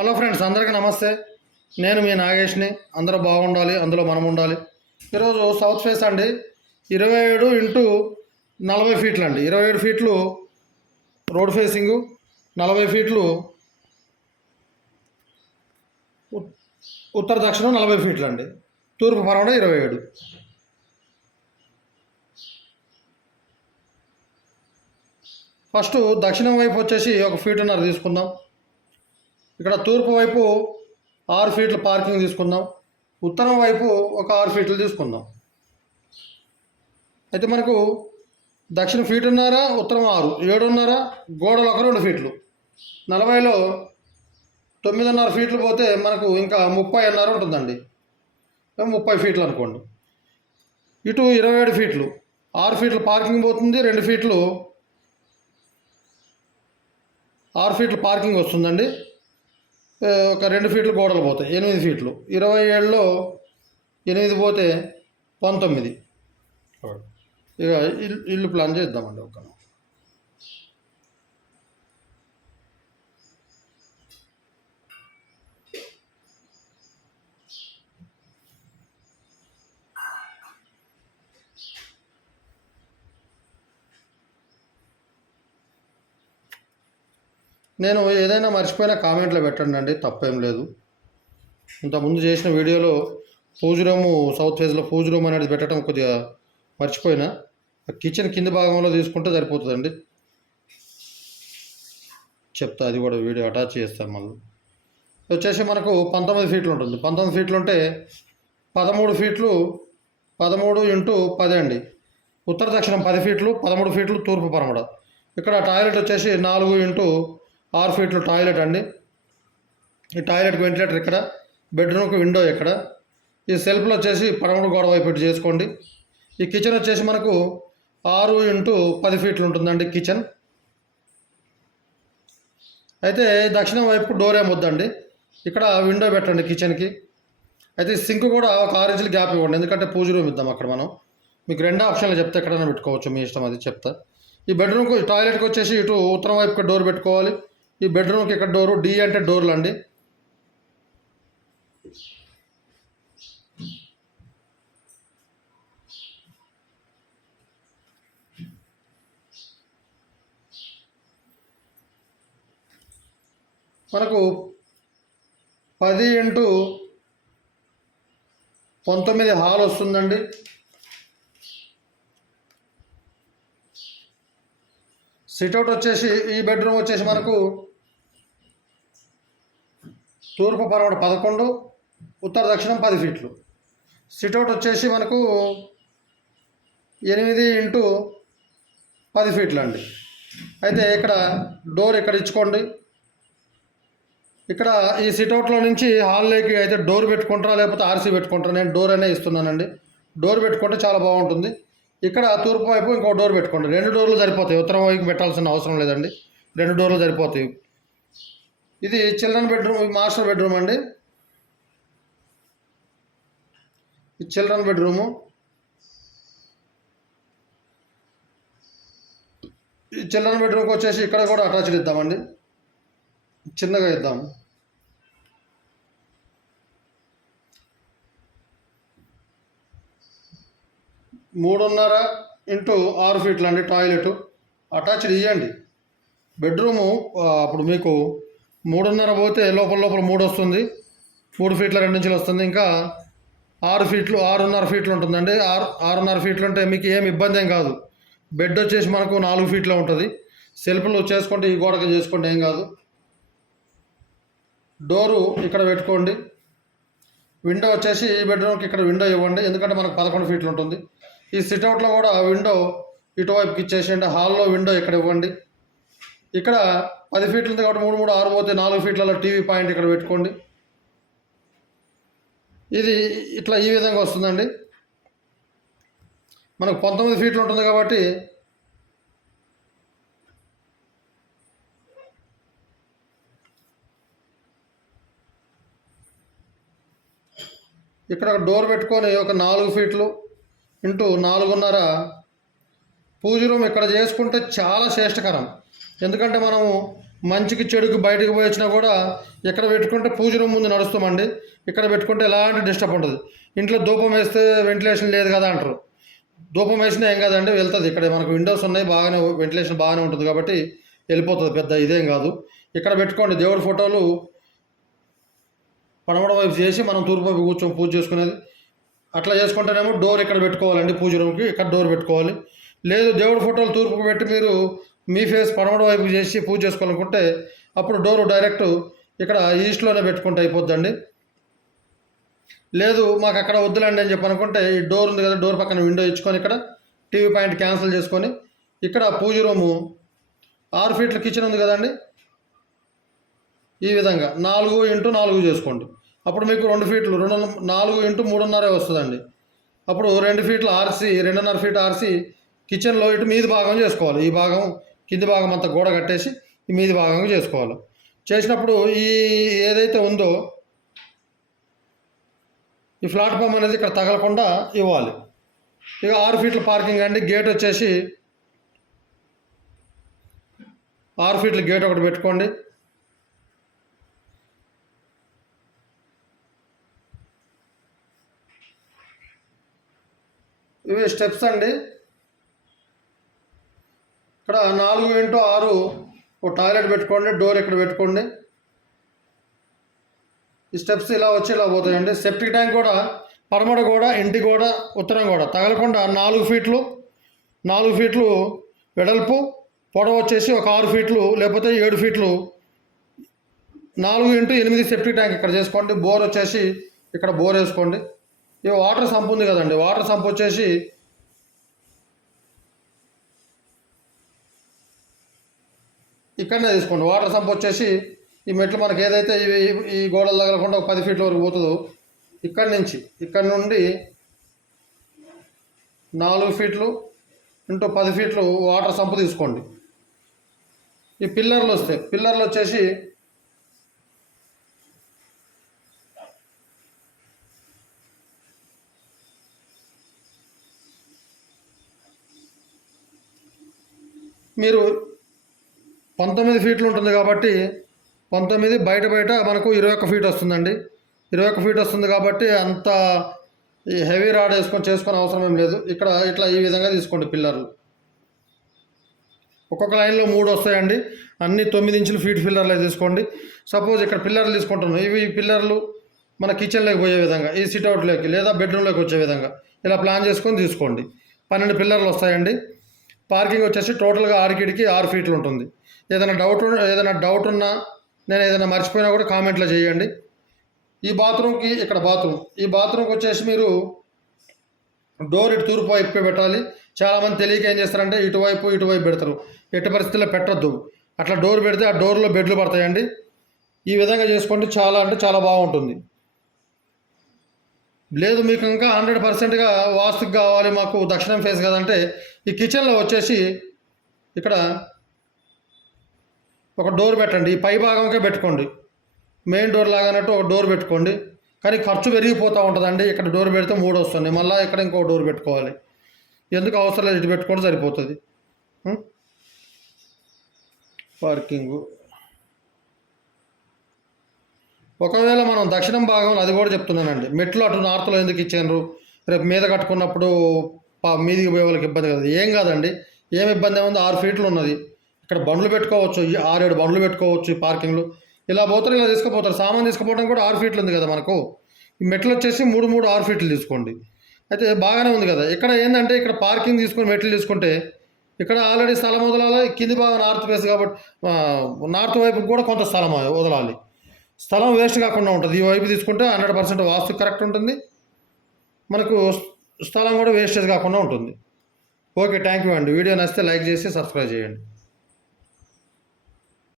Hello friends అందరికీ నమస్తే. నేను మీ నాగేష్ని. అందరూ బాగుండాలి అందులో మనం ఉండాలి. ఈరోజు సౌత్ ఫేస్ అండి. ఇరవై ఏడు ఇంటూ నలభై ఫీట్లు అండి. ఇరవై ఏడు ఫీట్లు రోడ్ ఫేసింగు నలభై ఫీట్లు ఉత్తర దక్షిణం నలభై ఫీట్లు అండి. తూర్పు పరమడ ఇరవై ఏడు. ఫస్ట్ దక్షిణం వైపు వచ్చేసి ఒక ఫీటున్నర తీసుకుందాం. ఇక్కడ తూర్పు వైపు ఆరు ఫీట్ల పార్కింగ్ తీసుకుందాం. ఉత్తరం వైపు ఒక ఆరు ఫీట్లు తీసుకుందాం. అయితే మనకు దక్షిణ ఫీటున్నర ఉత్తరం ఆరు. ఏడున్నర గోడలు ఒక రెండు ఫీట్లు. నలభైలో తొమ్మిదిన్నర ఫీట్లు పోతే మనకు ఇంకా ముప్పై అన్నర ఉంటుందండి. ముప్పై ఫీట్లు అనుకోండి. ఇటు ఇరవై ఏడు ఫీట్లు. ఆరు ఫీట్లు పార్కింగ్ పోతుంది. రెండు ఫీట్లు ఆరు ఫీట్లు పార్కింగ్ వస్తుందండి. ఒక రెండు ఫీట్లు గోడలు పోతాయి. ఎనిమిది ఫీట్లు. ఇరవై ఏడులో ఎనిమిది పోతే పంతొమ్మిది. ఇక ఇల్లు ఇల్లు ప్లాన్ చేద్దామండి ఒక నేను ఏదైనా మర్చిపోయినా కామెంట్లో పెట్టండి అండి తప్పేం లేదు. ఇంతకుముందు చేసిన వీడియోలో పూజ రూము సౌత్ ఫేజ్లో పూజ రూమ్ అనేది పెట్టడం కొద్దిగా మర్చిపోయినా. ఆ కిచెన్ కింది భాగంలో తీసుకుంటే సరిపోతుందండి. చెప్తా అది కూడా వీడియో అటాచ్ చేస్తాను మళ్ళీ. వచ్చేసి మనకు పంతొమ్మిది ఫీట్లు ఉంటుంది. పంతొమ్మిది ఫీట్లు ఉంటే పదమూడు ఫీట్లు పదమూడు ఇంటూ పది అండి. ఉత్తర దక్షిణం పది ఫీట్లు పదమూడు ఫీట్లు తూర్పు పరమడ. ఇక్కడ టాయిలెట్ వచ్చేసి నాలుగు ఇంటూ ఆరు ఫీట్లు టాయిలెట్ అండి. ఈ టాయిలెట్కి వెంటిలేటర్ ఇక్కడ బెడ్రూమ్కి విండో ఇక్కడ. ఈ సెల్ఫ్లో వచ్చేసి పడమడు గోడ వైపు ఇటు చేసుకోండి. ఈ కిచెన్ వచ్చేసి మనకు ఆరు ఇంటూ పది ఫీట్లు ఉంటుందండి కిచెన్. అయితే దక్షిణం వైపు డోర్ ఏమొద్దండి ఇక్కడ విండో పెట్టండి కిచెన్కి. అయితే సింక్ కూడా ఒక ఆరు ఇంచులు గ్యాప్ ఇవ్వండి. ఎందుకంటే పూజ రూమ్ ఇద్దాం అక్కడ మనం. మీకు రెండు ఆప్షన్లు చెప్తే ఎక్కడైనా పెట్టుకోవచ్చు మీ ఇష్టం అది చెప్తా. ఈ బెడ్రూమ్కి టాయిలెట్కి వచ్చేసి ఇటు ఉత్తరం వైపుకి డోర్ పెట్టుకోవాలి. ఈ బెడ్రూమ్కి ఇక్కడ డోరు డి అంటే డోర్లు అండి మనకు పది ఇంటూ పంతొమ్మిది హాల్ వస్తుందండి. సిట్అవుట్ వచ్చేసి ఈ బెడ్రూమ్ వచ్చేసి మనకు తూర్పు పరవడ పదకొండు ఉత్తర దక్షిణం పది ఫీట్లు. సిట్అవుట్ వచ్చేసి మనకు ఎనిమిది ఇంటూ పది ఫీట్లు అండి. అయితే ఇక్కడ డోర్ ఇక్కడ ఇచ్చుకోండి. ఇక్కడ ఈ సిట్అవుట్లో నుంచి హాల్లోకి అయితే డోర్ పెట్టుకుంటారా లేకపోతే ఆర్సీ పెట్టుకుంటారా? నేను డోర్ అనే ఇస్తున్నానండి. డోర్ పెట్టుకుంటే చాలా బాగుంటుంది. ఇక్కడ తూర్పు వైపు ఇంకో డోర్ పెట్టుకోండి. రెండు డోర్లు సరిపోతాయి. ఉత్తరం వైపు పెట్టాల్సిన అవసరం లేదండి. రెండు డోర్లు సరిపోతాయి. ఇది చిల్డ్రన్ బెడ్రూమ్ మాస్టర్ బెడ్రూమ్ అండి. ఇది చిల్డ్రన్ బెడ్రూము. ఈ చిల్డ్రన్ బెడ్రూమ్కి వచ్చేసి ఇక్కడ కూడా అటాచ్డ్ ఇద్దామండి. చిన్నగా ఇద్దాము. మూడున్నర ఇంటూ ఆరు ఫీట్లు అండి టాయిలెట్. అటాచ్డ్ ఇవ్వండి బెడ్రూము అప్పుడు మీకు మూడున్నర పోతే లోపల లోపల మూడు వస్తుంది. మూడు ఫీట్ల రెండు ఇంచులు వస్తుంది. ఇంకా ఆరు ఫీట్లు ఆరున్నర ఫీట్లు ఉంటుందండి. ఆరు ఆరున్నర ఫీట్లు ఉంటే మీకు ఏం ఇబ్బంది ఏం కాదు. బెడ్ వచ్చేసి మనకు నాలుగు ఫీట్లో ఉంటుంది. సెల్ఫ్లు చేసుకుంటే ఈ గోడకు చేసుకుంటే ఏం కాదు. డోరు ఇక్కడ పెట్టుకోండి. విండో వచ్చేసి ఈ బెడ్రూమ్కి ఇక్కడ విండో ఇవ్వండి. ఎందుకంటే మనకు పదకొండు ఫీట్లు ఉంటుంది. ఈ సిట్అవుట్లో కూడా విండో ఇటువైపుకి ఇచ్చేసేయండి. హాల్లో విండో ఇక్కడ ఇవ్వండి. ఇక్కడ పది ఫీట్లు ఉంది కాబట్టి మూడు మూడు ఆరు పోతే నాలుగు ఫీట్లలో టీవీ పాయింట్ ఇక్కడ పెట్టుకోండి. ఇది ఇట్లా ఈ విధంగా వస్తుందండి. మనకు పంతొమ్మిది ఫీట్లు ఉంటుంది కాబట్టి ఇక్కడ ఒక డోర్ పెట్టుకొని ఒక నాలుగు ఫీట్లు ఇంటూ నాలుగున్నర. పూజ రూమ్ ఇక్కడ చేసుకుంటే చాలా శ్రేష్టకరం. ఎందుకంటే మనము మంచికి చెడుకు బయటకు పోయి వచ్చినా కూడా ఎక్కడ పెట్టుకుంటే పూజ రూమ్ ముందు నడుస్తామండి. ఇక్కడ పెట్టుకుంటే ఎలాంటి డిస్టర్బ్ ఉంటుంది ఇంట్లో ధూపం వేస్తే వెంటిలేషన్ లేదు కదా అంటారు. ధూపం వేసినా ఏం కాదండి వెళ్తుంది. ఇక్కడ మనకు విండోస్ ఉన్నాయి బాగానే వెంటిలేషన్ బాగానే ఉంటుంది కాబట్టి వెళ్ళిపోతుంది పెద్ద ఇదేం కాదు. ఇక్కడ పెట్టుకోండి దేవుడి ఫోటోలు పడమడ వైపు చేసి మనం తూర్పు వైపు కూర్చొని పూజ చేసుకునేది. అట్లా చేసుకుంటేనేమో డోర్ ఇక్కడ పెట్టుకోవాలండి పూజ రూమ్కి ఇక్కడ డోర్ పెట్టుకోవాలి. లేదు దేవుడి ఫోటోలు తూర్పు పెట్టి మీరు మీ ఫేస్ పడమడ వైపు చేసి పూజ చేసుకోవాలనుకుంటే అప్పుడు డోరు డైరెక్ట్ ఇక్కడ ఈస్ట్లోనే పెట్టుకుంటే అయిపోద్దండి. లేదు మాకు అక్కడ వద్దులండి అని చెప్పి అనుకుంటే ఈ డోర్ ఉంది కదా డోర్ పక్కన విండో ఇచ్చుకొని ఇక్కడ టీవీ పాయింట్ క్యాన్సిల్ చేసుకొని ఇక్కడ పూజ రూము ఆరు ఫీట్ల కిచెన్ ఉంది కదండి. ఈ విధంగా నాలుగు ఇంటూ నాలుగు చేసుకోండి. అప్పుడు మీకు రెండు ఫీట్లు రెండు నాలుగు ఇంటూ మూడున్నరే వస్తుందండి. అప్పుడు రెండు ఫీట్లు ఆర్సి రెండున్నర ఫీట్ ఆర్సి కిచెన్లో ఇటు మీది భాగం చేసుకోవాలి. ఈ భాగం కింది భాగం అంతా గోడ కట్టేసి ఈ మీది భాగంగా చేసుకోవాలి. చేసినప్పుడు ఈ ఏదైతే ఉందో ఈ ప్లాట్ఫామ్ అనేది ఇక్కడ తగలకుండా ఇవ్వాలి. ఇక ఆరు ఫీట్ల పార్కింగ్ అండి. గేట్ వచ్చేసి ఆరు ఫీట్ల గేట్ ఒకటి పెట్టుకోండి. ఇవి స్టెప్స్ అండి. ఇక్కడ నాలుగు ఇంటూ ఆరు ఒక టాయిలెట్ పెట్టుకోండి డోర్ ఇక్కడ పెట్టుకోండి. ఈ స్టెప్స్ ఇలా వచ్చి ఇలా పోతాయండి. సెప్టిక్ ట్యాంక్ కూడా పడమడ కూడా ఇంటి కూడా ఉత్తరం కూడా. తగలకుండా నాలుగు ఫీట్లు నాలుగు ఫీట్లు వెడల్పు పొడవు వచ్చేసి ఒక ఆరు ఫీట్లు లేకపోతే ఏడు ఫీట్లు. నాలుగు ఇంటూ ఎనిమిది సెప్టిక్ ట్యాంక్ ఇక్కడ చేసుకోండి. బోర్ వచ్చేసి ఇక్కడ బోర్ వేసుకోండి. ఇవి వాటర్ సంప్ ఉంది కదండి. వాటర్ సంప్ వచ్చేసి ఇక్కడనే తీసుకోండి. వాటర్ సంప్ వచ్చేసి ఈ మెట్లు మనకి ఏదైతే ఈ గోడలు తగలకుండా ఒక పది ఫీట్ల వరకు పోతుందో ఇక్కడి నుంచి ఇక్కడ నుండి నాలుగు ఫీట్లు ఇంటూ పది ఫీట్లు వాటర్ సంపు తీసుకోండి. ఈ పిల్లర్లు వస్తాయి పిల్లర్లు వచ్చేసి మీరు పంతొమ్మిది ఫీట్లు ఉంటుంది కాబట్టి పంతొమ్మిది బయట బయట మనకు ఇరవై ఒక్క ఫీట్ వస్తుందండి. ఇరవై ఒక్క ఫీట్ వస్తుంది కాబట్టి అంత ఈ హెవీ రాడ్ వేసుకొని చేసుకునే అవసరం ఏం లేదు. ఇక్కడ ఇట్లా ఈ విధంగా తీసుకోండి పిల్లర్లు. ఒక్కొక్క లైన్లో మూడు వస్తాయండి. అన్ని తొమ్మిది ఇంచులు ఫీట్ పిల్లర్లు తీసుకోండి. సపోజ్ ఇక్కడ పిల్లర్లు తీసుకుంటున్నాం. ఇవి ఈ పిల్లర్లు మన కిచెన్లోకి పోయే విధంగా ఈ సిట్అవుట్లోకి లేదా బెడ్రూమ్లోకి వచ్చే విధంగా ఇలా ప్లాన్ చేసుకొని తీసుకోండి. పన్నెండు పిల్లర్లు వస్తాయండి. పార్కింగ్ వచ్చేసి టోటల్గా ఆరుకిడికి ఆరు ఫీట్లు ఉంటుంది. ఏదైనా డౌట్ ఏదైనా డౌట్ ఉన్నా నేను ఏదైనా మర్చిపోయినా కూడా కామెంట్లో చేయండి. ఈ బాత్రూమ్కి ఇక్కడ బాత్రూమ్ ఈ బాత్రూమ్కి వచ్చేసి మీరు డోర్ ఇటు తూర్పు వైపు పెట్టాలి. చాలామంది తెలియక ఏం చేస్తారంటే ఇటువైపు ఇటువైపు పెడతారు. ఎట్టి పరిస్థితుల్లో పెట్టొద్దు. అట్లా డోర్ పెడితే ఆ డోర్లో బెడ్లు పడతాయండి. ఈ విధంగా చేసుకుంటే చాలా అంటే చాలా బాగుంటుంది. లేదు మీకు ఇంకా హండ్రెడ్ పర్సెంట్గా వాస్తుకు కావాలి మాకు దక్షిణం ఫేస్ కదంటే ఈ కిచెన్లో వచ్చేసి ఇక్కడ ఒక డోర్ పెట్టండి ఈ పై భాగంకే పెట్టుకోండి. మెయిన్ డోర్ లాగానట్టు ఒక డోర్ పెట్టుకోండి. కానీ ఖర్చు పెరిగిపోతూ ఉంటుందండి. ఇక్కడ డోర్ పెడితే మూడు వస్తుంది. మళ్ళీ ఇక్కడ ఇంకో డోర్ పెట్టుకోవాలి. ఎందుకు అవసరం లేదు ఇటు పెట్టుకోవడం సరిపోతుంది. పార్కింగు. ఒకవేళ మనం దక్షిణం భాగంలో అది కూడా చెప్తున్నానండి. మెట్లు అటు నార్త్లో ఎందుకు ఇచ్చారు? రేపు మీద కట్టుకున్నప్పుడు పా- మీదికి పోయే వాళ్ళకి ఇబ్బంది కదా ఏం కాదండి. ఏం ఇబ్బంది ఏముంది? ఆరు ఫీట్లు ఉన్నది. ఇక్కడ బండ్లు పెట్టుకోవచ్చు ఈ ఆరేడు బండ్లు పెట్టుకోవచ్చు ఈ పార్కింగ్లు. ఇలా పోతారు ఇలా తీసుకుపోతారు. సామాన్ తీసుకుపోవడం కూడా ఆరు ఫీట్లు ఉంది కదా మనకు. ఈ మెట్లు వచ్చేసి మూడు మూడు ఆరు ఫీట్లు తీసుకోండి. అయితే బాగానే ఉంది కదా. ఇక్కడ ఏంటంటే ఇక్కడ పార్కింగ్ తీసుకొని మెట్లు తీసుకుంటే ఇక్కడ ఆల్రెడీ స్థలం వదలాలి కింది బాగా నార్త్ ఫేస్ కాబట్టి నార్త్ వైపు కూడా కొంత స్థలం వదలాలి. స్థలం వేస్ట్ కాకుండా ఉంటుంది. ఈ వైపు తీసుకుంటే హండ్రెడ్ పర్సెంట్ వాస్తు కరెక్ట్ ఉంటుంది. మనకు స్థలం కూడా వేస్టేజ్ కాకుండా ఉంటుంది. ఓకే థ్యాంక్ యూ అండి. వీడియో నచ్చితే లైక్ చేసి సబ్స్క్రైబ్ చేయండి.